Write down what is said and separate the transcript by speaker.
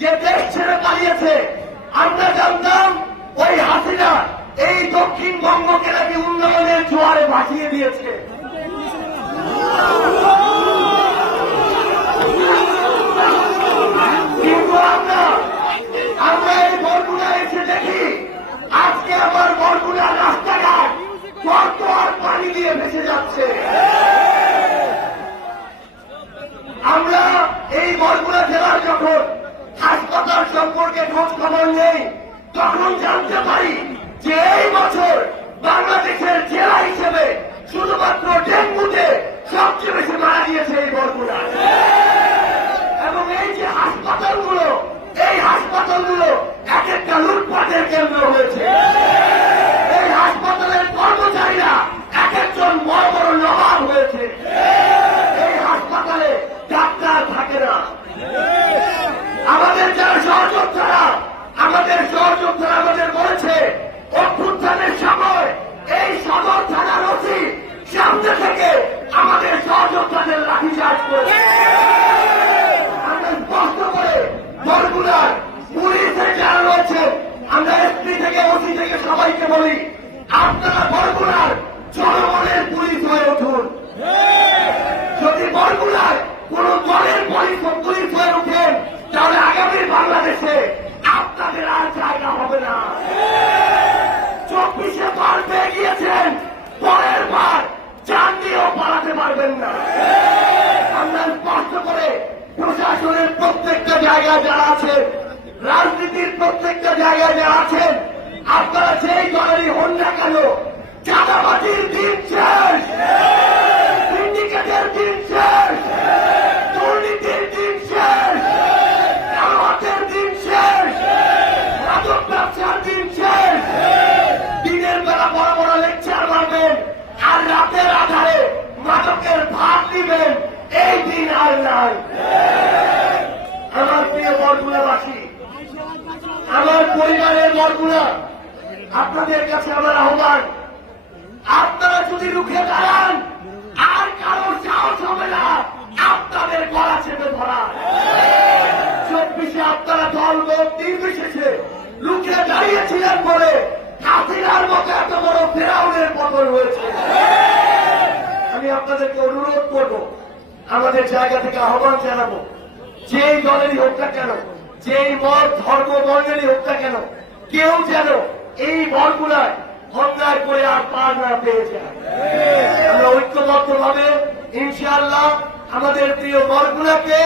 Speaker 1: যে দেশ ছেড়ে পালিয়েছে, আমরা জানতাম ওই হাসিনা এই দক্ষিণবঙ্গকে নাকি উন্নয়নের জোয়ারে ভাসিয়ে দিয়েছে। আমরা আমরা এই বরগুনা এসে দেখি, আজকে আমার বরগুনার রাস্তাঘাট কত আর পানি দিয়ে ভেসে যাচ্ছে। আমরা এই বরগুনা হাসপাতাল সম্পর্কে খোঁজ খবর নেই। তখন জানতে পারি যে এই বছর বাংলাদেশের জেলা হিসেবে শুধুমাত্র ডেঙ্গুতে সবচেয়ে বেশি মারা গিয়েছে এই বরগুনা। এবং এই যে হাসপাতালগুলো, এই হাসপাতালগুলো এক একটা লুটপাটের কেন্দ্র হয়েছে এই হাসপাতালের কর্মচারীরা এক একজন বড় বড় নবাব হয়েছে এই হাসপাতালে ডাক্তার থাকে না আমাদের যারা সহযোদ্ধারা আমাদের বলেছে অভ্যুত্থানের সময়, এই সদর থানার ওসি সামনে থেকে আমাদের সহযোদ্ধাদের লাঠিচার্জ করেছে। বলি, আপনারা বরগুনার জনগণের পুলিশ হয়ে উঠুন। যদি বরগুনার কোন দলের পুলিশ পুলিশ হয়ে উঠেন তাহলে আগামী বাংলাদেশে আপনাদের আর জায়গা হবে না চব্বিশে বার পেয়ে গিয়েছেন পরের বার চান দিয়েও পালাতে পারবেন না। আপনার স্পষ্ট করে প্রশাসনের প্রত্যেকটা জায়গায় যারা আছেন রাজনীতির প্রত্যেকটা জায়গায় যারা আছেন, আপনারা সেই দলেরই হন না কেন, চাঁদাবাজির দিন শেষ সিন্ডিকেটের দিন শেষ দুর্নীতির দিন শেষ কালোয়াতের দিন শেষ মাদক ব্যবসার দিন শেষ দিনের বেলা বড় বড় লেকচার মারবেন আর রাতের আধারে মাদকের ভাগ দিবেন এই দিন আর নাই আমার প্রিয় বরগুনাবাসী আমার পরিবারের আপনাদের কাছে আমার আহ্বান, আপনারা যদি রুখে দাঁড়ান, আর কারোর সাহস হবে না, আপনাদের গলা চেপে ধরা। চব্বিশে আপনারা দল লোক নির্বিশেষে রুখে দাঁড়িয়েছিলেন বলে হাসিনার মতো এত বড় ফেরাউনের পতন হয়েছে আমি আপনাদেরকে অনুরোধ করব, আমাদের জায়গা থেকে আহ্বান জানাব, যেই দলেরই হোক না কেন, যেই মত, ধর্ম, বর্ণেরই হোক না কেন কেউ যেন এই বরগুলায় হত্যায় করে আর পার না পেয়ে যায় আমরা ঐক্যবদ্ধ ভাবে ইনশাআল্লাহ আমাদের প্রিয় বরগুলাকে